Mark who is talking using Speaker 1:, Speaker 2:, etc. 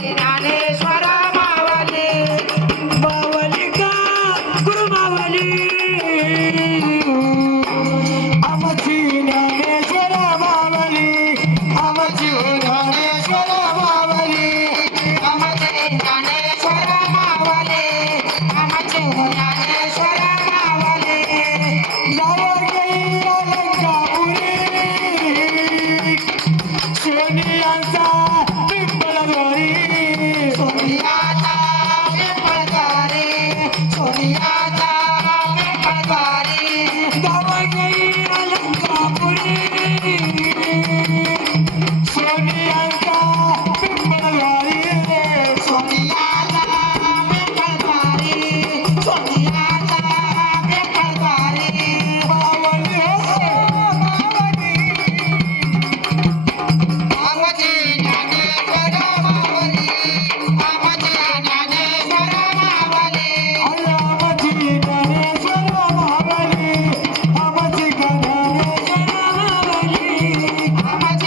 Speaker 1: बाले
Speaker 2: आमची नाणेश्वरी आमची नाणेश्वरी
Speaker 1: आमचे नेश्वर आमचे ने Yeah.